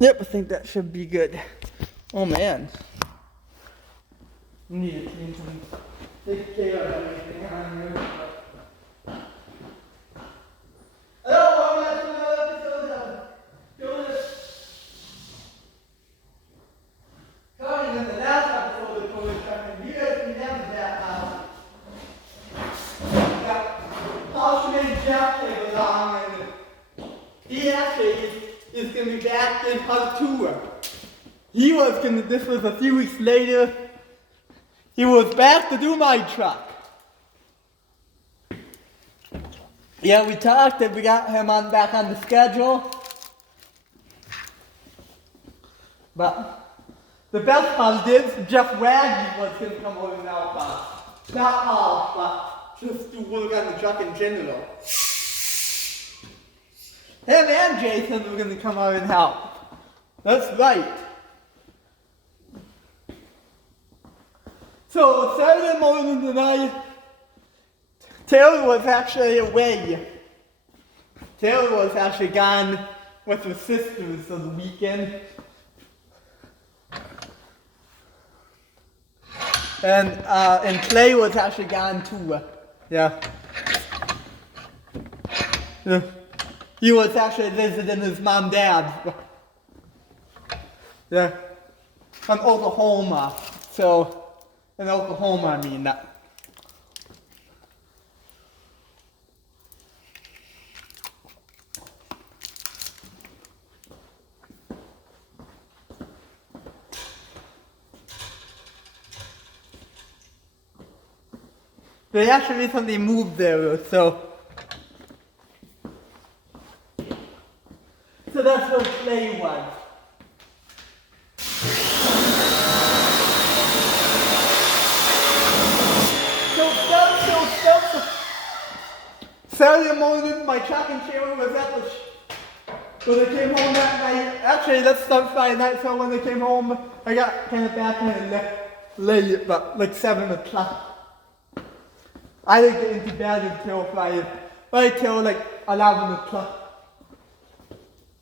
Yep, I think that should be good. Oh man. Need to clean some. Take care of everything on here. Hello, welcome back to another episode of Kodas. Coming in the last episode of Kodas Trucking, you guys remember that got Paul's Jeff came along, and he actually is going to be back in part 2. He was going to, this was a few weeks later, he was back to do my truck. Yeah, we talked and we got him back on the schedule. But the best part is Jeff Raggy was going to come over and help us. Not Paul, but just do work on the truck in general. Him and Jason were going to come over and help. That's right. So Saturday morning tonight, Taylor was actually away. Taylor was actually gone with her sisters for the weekend. And Clay was actually gone too. Yeah. He was actually visiting his mom and dad. Yeah. In Oklahoma. So, in Oklahoma, I mean that. They actually recently moved there, so that's where Clay was. Saturday morning, my truck and trailer was at the when they came home that night. Actually, let's start Friday night. So when they came home, I got kind of back and late, but like 7 o'clock. I didn't get into bed until Friday, until like 11 o'clock.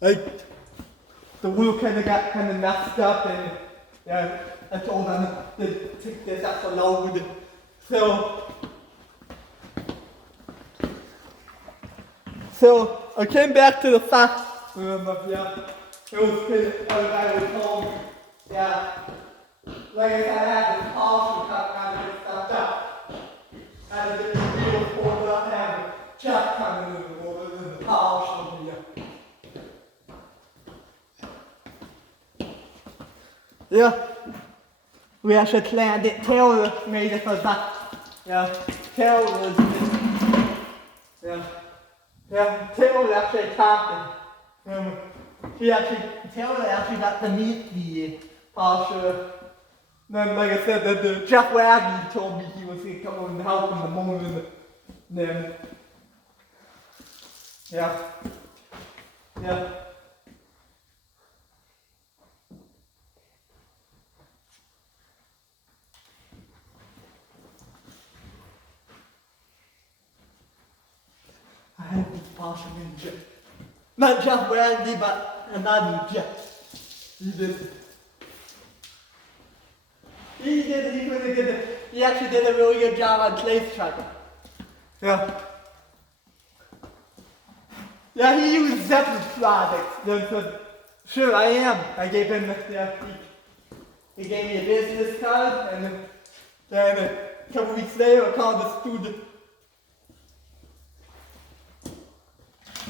Like the wheel kind of got kind of messed up, and yeah, I told them to take this up for load. So I came back to the fact, yeah, it was good when I was home, yeah, like I said, I had this polish to cut kind of get stuff up. I had to get the wheel pulled up, have a chuck coming in the polish over here. Yeah, we actually planned it, Taylor made it for that, yeah, Taylor was, yeah. Yeah, Taylor was actually talking. Taylor actually got to meet the Porsche. Then, like I said, the Jeff Wagner told me he was going to come over and help in the morning. Then, yeah. I have this Porsche Ninja. Not Jeff Bradley, but another Jeff. He actually did a really good job on Clay's truck. Yeah. Yeah, he used Zeppelin products. Then said, sure, I am. I gave him, he gave me a business card, and then a couple weeks later I called the student.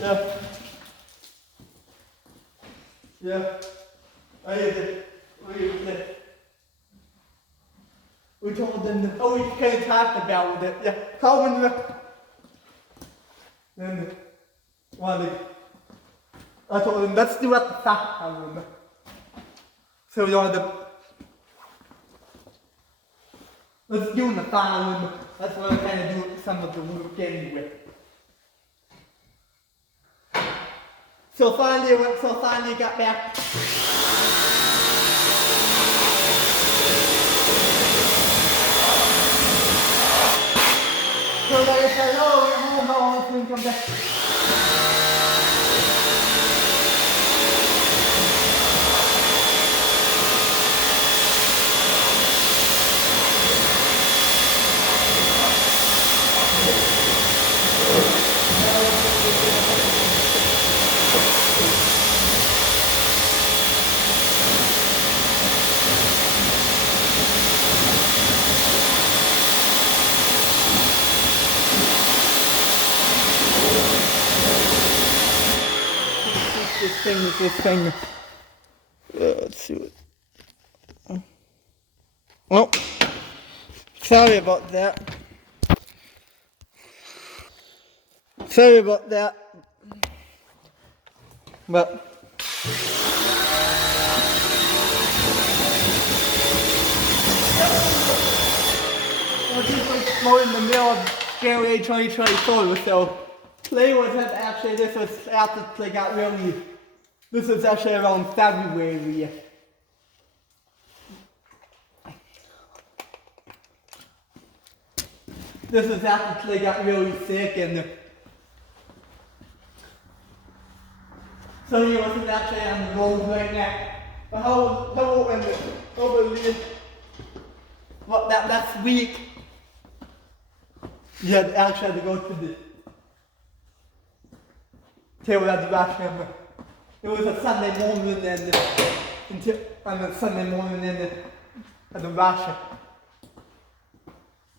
Yeah. We told them that, we kind of talked about it. Yeah. Call them. Then, I told them, let's do it at the top room. So we wanted to, let's do it in the file room. That's what I kind of do some of the work anyway. So finally got back. So like I said, we're home, come back. thing with this thing. Let's see what. Oh, sorry about that. Sorry about that. But this was more in the middle of January 2024, so play wasn't actually, this was after play got really, this was actually around February. This was after play got really sick, and so he wasn't actually on the road right now. But how what that last week, you had actually had to go to the table at the bathroom. It was a Sunday morning and on a Sunday morning at the bathroom.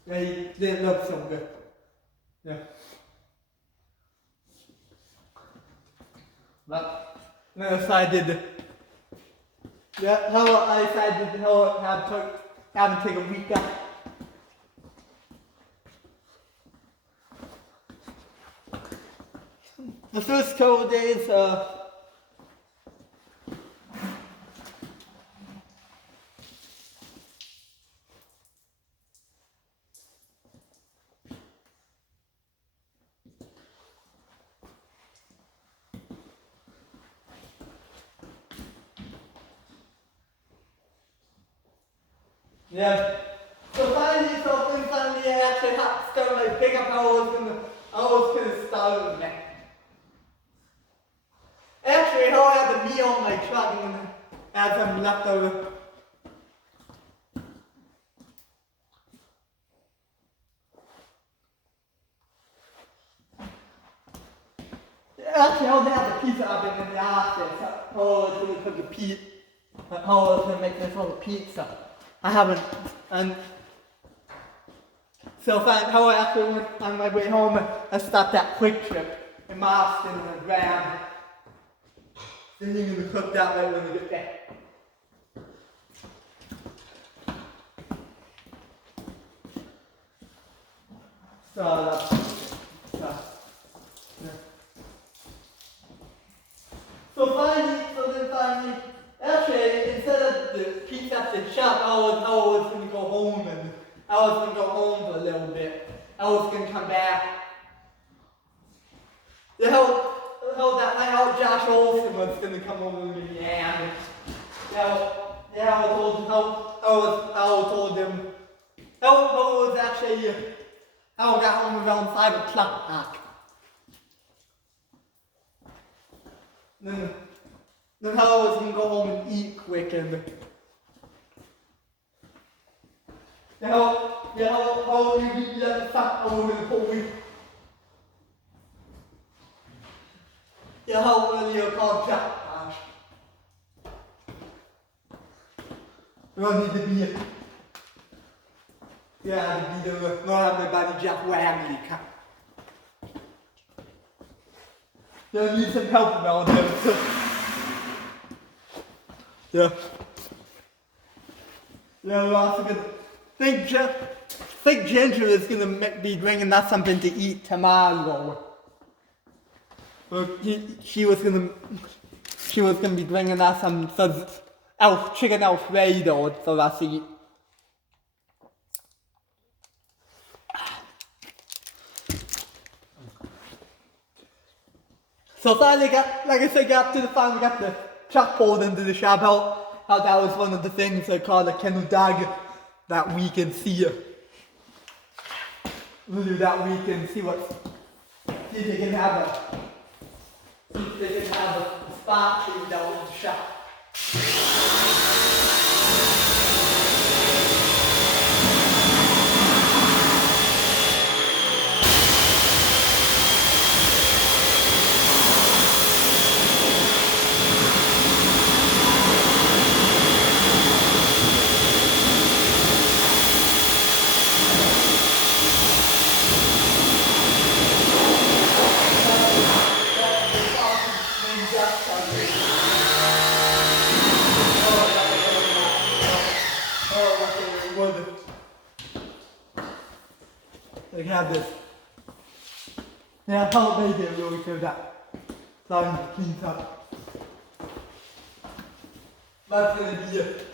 Yeah, he didn't look so good. Yeah. But then I decided, yeah, how I decided how I have to take a week off. The first couple of days, yeah. So finally, I actually had to start my pickup. I was gonna start with me. Actually, how I had the meal on my truck and I had some leftover. Actually, I only had the pizza oven in the office. I was gonna cook a pizza. I was gonna make this little pizza. I haven't, and so how I actually went on my way home, I stopped at Quick Trip in Boston and grabbed. Then you're gonna cook that way when you get back. So finally, actually, instead of the pizza at the shop, I was gonna go home and I was gonna go home for a little bit. I was gonna come back. The how Josh Olsen was gonna come over with me, and I told him how it was actually how I got home around 5 o'clock. Then how I was gonna go home and eat quick and how you let the fat over the whole week. Yeah, how will you call Jack? You don't need to be not everybody Jack Wagley. You need some help around there too. Yeah. Yeah, we're also gonna think Ginger is gonna be bringing us something to eat tomorrow. Well, she was gonna be bringing us some chicken Alfredo for us to eat. So finally got the truck pulled into the shop. How that was one of the things they called a kennel dog that we can see. We'll do that we can see if they can have a spot to down in the shop. have this. Yeah, how made it really good at starting to clean up. That's gonna be it.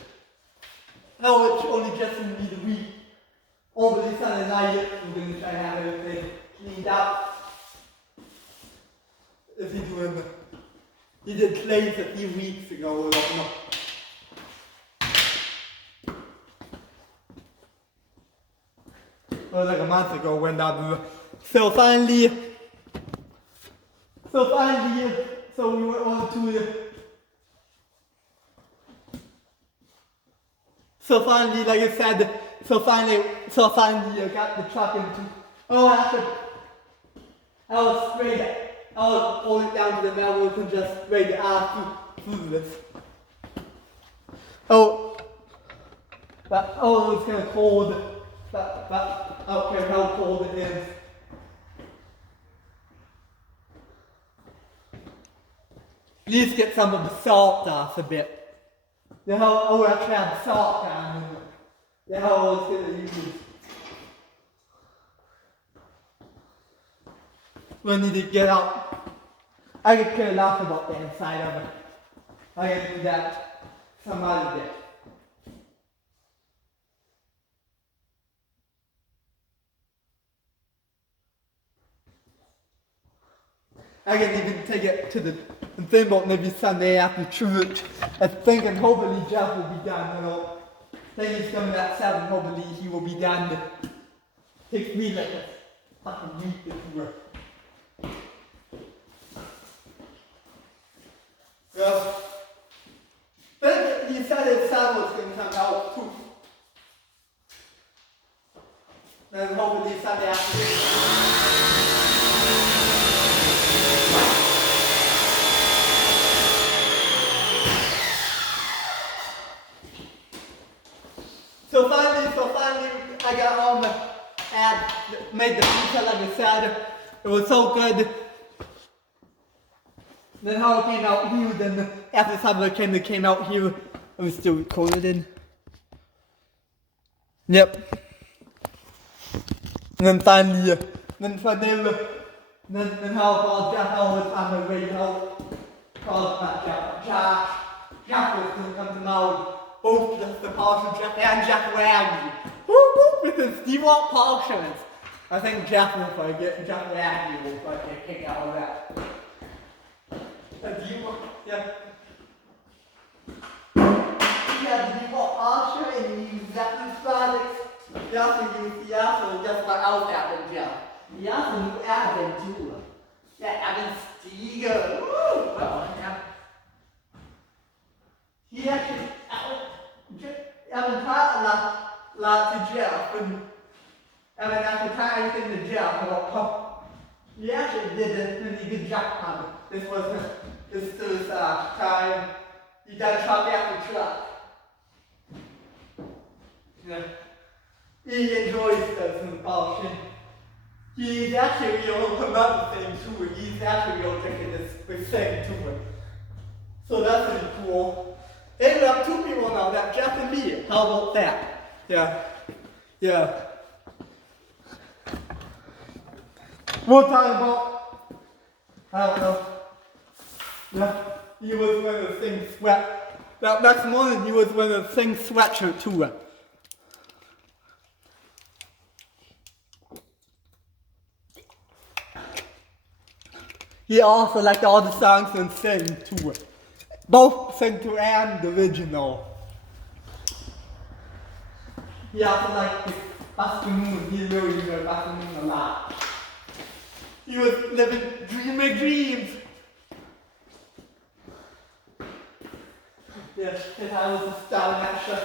Now it's only just gonna be the week. Over the Sunday night, we're gonna try to have everything cleaned up. If you do remember, he did plays a few weeks ago or whatnot. It was like a month ago when that so finally so we were on to so finally like I said so finally I got the truck into I was straight I was pulling down to the metal and just straight out through this. But it was kind of cold. But I don't care how cold it is. At least get some of the salt off a bit. You know, I actually have salt down in it. You know, I was gonna use. We need to get out. I could care less about the inside of it. I can do that some other day. I can even take it to the thing about maybe Sunday after church. I think and hopefully Jeff will be done. You know, I think he's coming at 7. Hopefully he will be done. It takes me like a fucking week to work. Well, then he said his son was going to come out too. Then hopefully Sunday afternoon. So finally, I got home and made the pizza like I said. It was so good. Then how it came out here, then after summer came out here, it was still recorded. Yep. And then finally, then how called Jeff was on the way out. Called Jeff. Jeff was going to come to Maui. Both just the Paul Jeff and Jeff Wagner. With his Steve-Walt Paulsons. I think Jeff will probably get Jeff Wagner will probably get a kick out of that. Yeah. Yeah, Steve-Walt Paulson and he used that products. He also just like out at Jeff. He also knew Adam too. Yeah, Adam Steger. Woo! Well, yeah. He actually Evan taught a lot to Jeff, and Evan actually taught everything to Jeff about how he actually did a really good job on it. This was his time. He done truck after truck. Yeah. He enjoys this function. He's actually able to another thing too. He's actually able to take this thing to it. So that's really cool. Hey, we have 2 people now, that Jeff and me. How about that? Yeah. We'll talk about, I don't know. Yeah, he was wearing the same sweat. That next morning he was wearing the same sweatshirt too. He also liked all the songs and sang too. Both sing to and the original. He also liked the afternoon. He really enjoyed afternoon a lot. He was living dreaming dreams. Yeah, and I was a star matcher.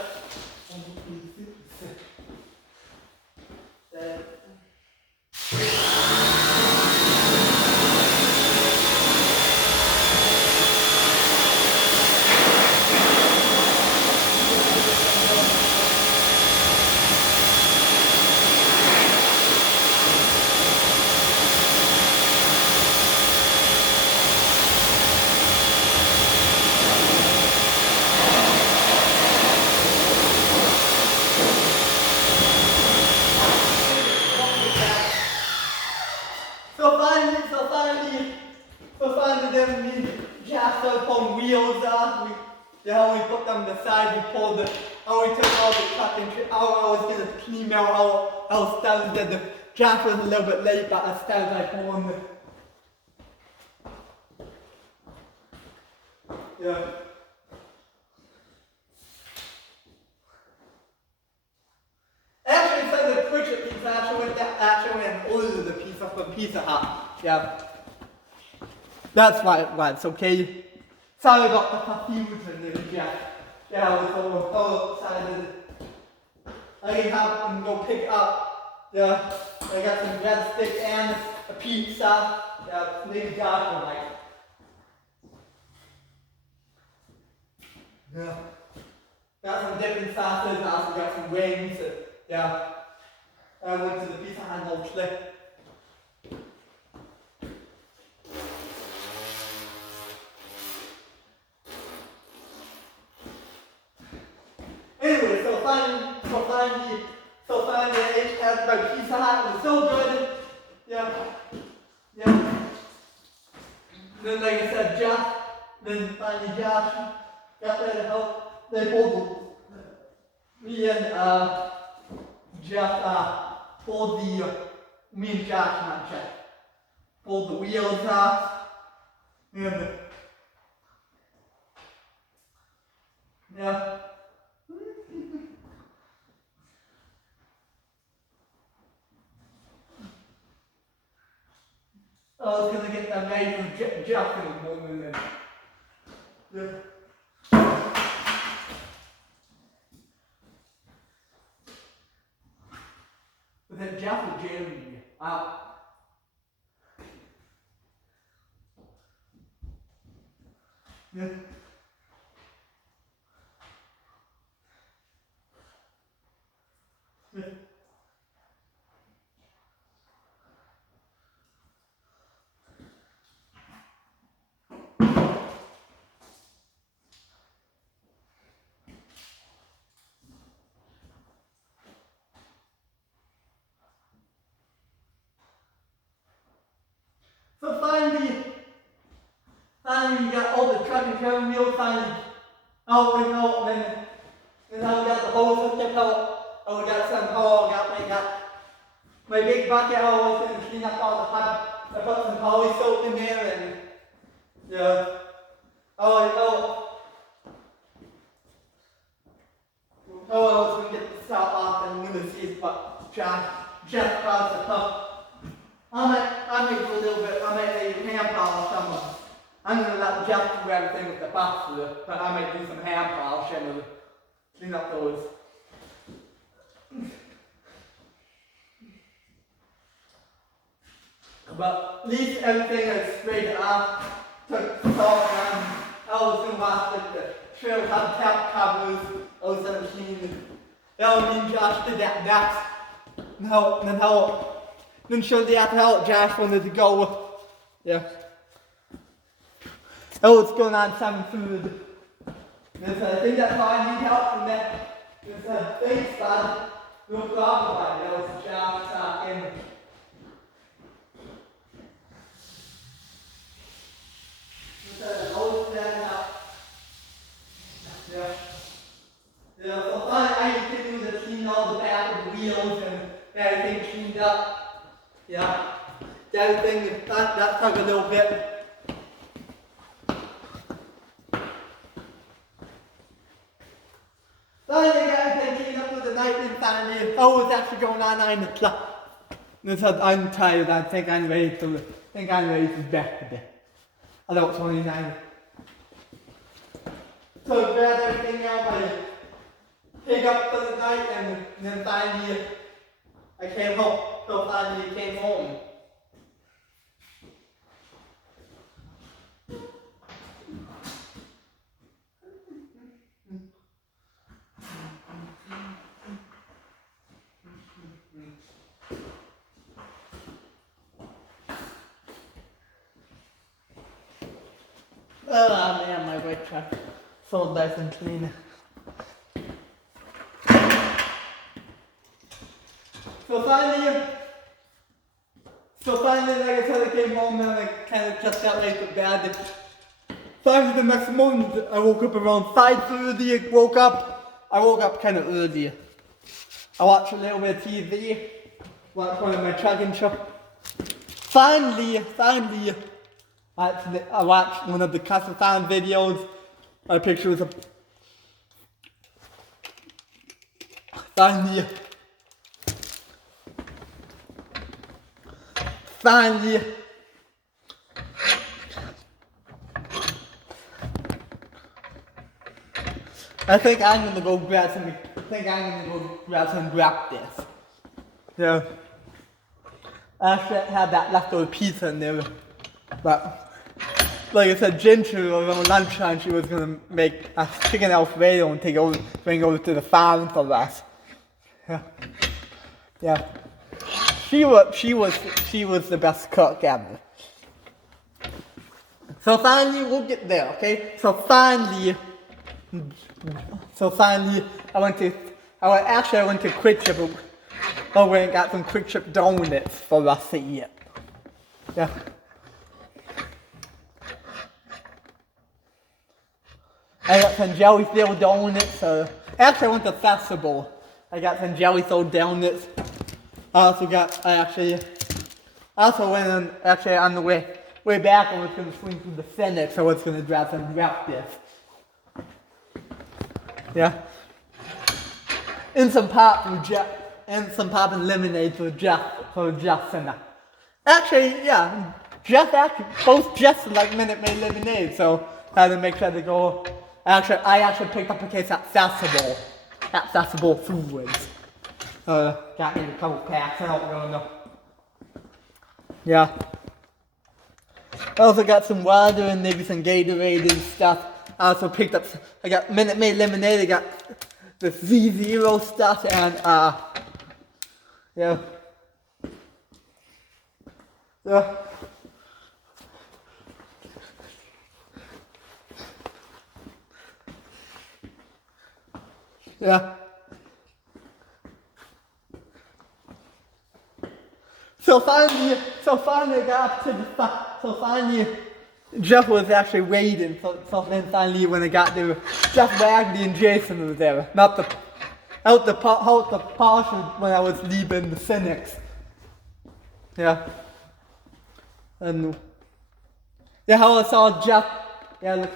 sauce, we put them aside, we pulled the, we took all the cutting, I was going to clean out how stuff that the Josh was a little bit late, but I started like pulling the, yeah. Actually, instead of the Pritchett pizza, actually went and ordered the pizza from Pizza Hut. Yeah. That's why it was, okay? Sorry about the confusion there, Jeff. Yeah, I was so excited. I can help them go pick up. Yeah, I got some breadsticks and a pizza. Yeah, maybe Josh will like. Yeah. Got some different sauces, I also got some wings. Yeah. I went to the Pizza Hut mostly. Anyway, so finally I had my Pizza Hut. It was so good. Yeah. Yeah. Then like I said, then finally Josh got there to help. They pulled me and Jeff pulled me and Josh, not Jeff, pulled the wheels off. And yeah. I was gonna get that made from Jeff in the moment. Yeah. But then Jeff was jamming me. Yeah. Yeah. So finally you got all the truck and trailer wheels finally out and out, and now we got the hose hooked up out. Oh, we got some I got my big bucket. I was going to clean up all the pub. I put some poly soap in there and yeah. I was going to get the salt off and Ulysses, but Jeff caused the pup. I make a little bit, I might do hand polish somewhere. I'm going to let Jeff do everything with the box, but I might do some hand polish and clean up those. But at least everything is straight up. Took salt down. I was going to wash the trail hubcap covers. I was going to clean. Me and Josh did that next. Then shortly after how Josh wanted to go. Yeah. Oh, what's going on? Some food. I think that's why I need help from that. Thanks, bud. No problem, bud. That was Josh talking. Yeah, so finally I continued to clean all the back of the wheels and everything cleaned up. Yeah, everything, that took a little bit. Finally I got everything cleaned up with the night and finally, it's actually going on 9 o'clock. I'm tired, I think I'm ready to bed today. I know it's only 9. So I grabbed everything out, I pick up for the night, and then finally I came home. So finally I came home. Oh man, my white truck. So nice and clean. So finally, like I said, I came home and I kind of just got ready for bed. Finally the next morning, I woke up around 5:30, I woke up kind of early. I watched a little bit of TV, watched one of my trucking shows. Finally, I watched one of the custom fan videos. My picture was finally, I think I'm gonna go grab some. Grab this. Yeah. I actually had that leftover pizza in there, but like I said, Ginger around lunchtime she was gonna make a chicken Alfredo and bring over to the farm for us. Yeah. Yeah. She was the best cook ever. So finally we'll get there, okay? So finally I went to Quick Trip. I went and got some Quick Trip donuts for us to eat. Yeah. I got some jelly-filled donuts. Actually, I went to festival. I got some jelly-filled donuts. I also went on the way back. I was going to swing through the Senate, so I was going to grab some breakfast. Yeah. And some pop and lemonade for Justin. Actually, yeah, both Jeffs like Minute Maid lemonade, so I had to make sure to go. I actually picked up a case at Festival Foods. Got me a couple packs, I don't really know. Yeah. I also got some water and maybe some Gatorade and stuff. I got Minute Maid lemonade, I got the Z0 stuff, and yeah. Yeah. Yeah. So finally I got up to the finally Jeff was actually waiting, so then finally when I got there, Jeff Wagley and Jason was there. Out the portion when I was leaving the Cynics. Yeah. And yeah, how I saw Jeff, yeah, look,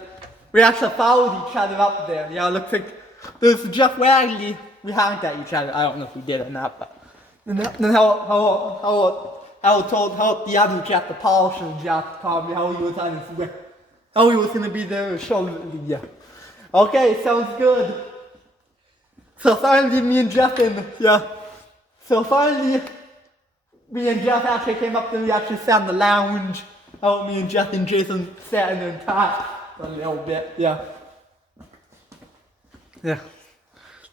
we actually followed each other up there. Yeah, it looks like there's Jeff Wagley, we honked at each other. I don't know if we did or not, but then how the other Jeff, the Paulson Jeff, told me how he was on his way, how he was going to be there shortly. Yeah. Okay, sounds good. So finally, me and Jeff actually came up and we actually sat in the lounge. Me and Jeff and Jason sat in and talked a little bit. Yeah. Yeah.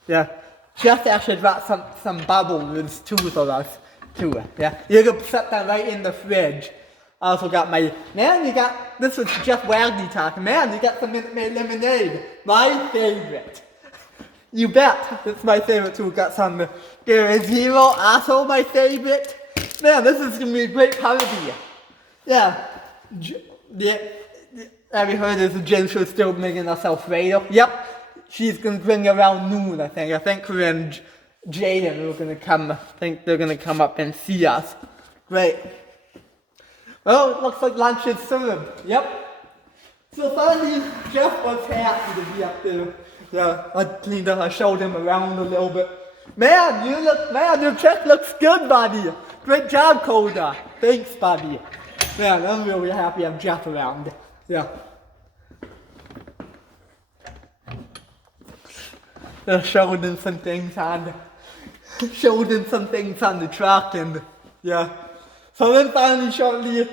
Yeah. Jeff actually brought some bubbles too for us. Yeah, you can set that right in the fridge. I also got this was Jeff Wagley talking, you got some Minute Maid lemonade, my favorite. You bet, it's my favorite too, got some Zero, also my favorite. Man, this is gonna be a great party. Yeah, have you heard there's a Ginger still making us Alfredo? Yep, she's gonna bring around noon, I think her and Jaden are gonna come. I think they're gonna come up and see us. Great. Well, it looks like lunch is served. Yep. So finally, Jeff was happy to be up there. Yeah, I showed him around a little bit. Your check looks good, buddy. Great job, Kodas. Thanks, buddy. Man, I'm really happy to have Jeff around. Yeah. Showed him some things on the truck, and yeah. So then finally, shortly,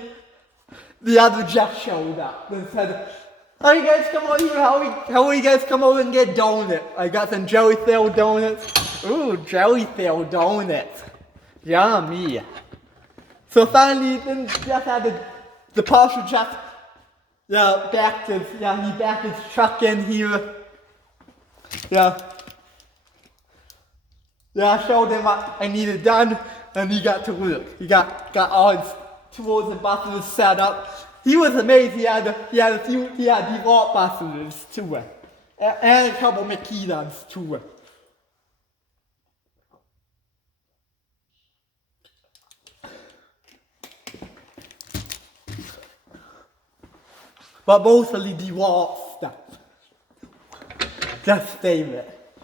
the other Jeff showed up and said, "How you guys come over here? How you guys come over and get donuts? I got some jelly-filled donuts. Ooh, jelly-filled donuts, yummy." So finally, then Jeff had the partial Jeff. Yeah, he backed his truck in here. Yeah. Yeah, I showed him what I needed done, and he got to work. He got all his tools and buttons set up. he was amazed. He had these blockbusters too, and a couple McKeedons too. But mostly the wall stuff. Just save it.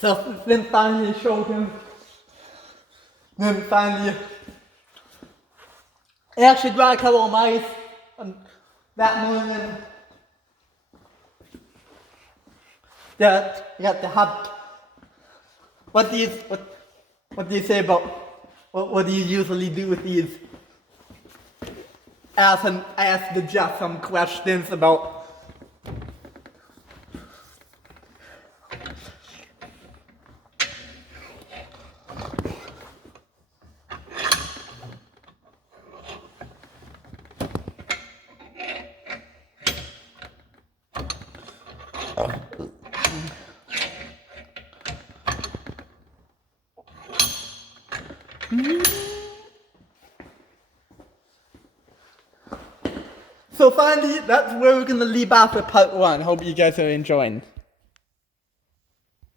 So then finally showed him. Then finally, I actually brought a couple of mice that morning. That got the hub. What do you say about what do you usually do with these? Ask the judge some questions about. So finally, that's where we're gonna leave off with part 1. Hope you guys are enjoying.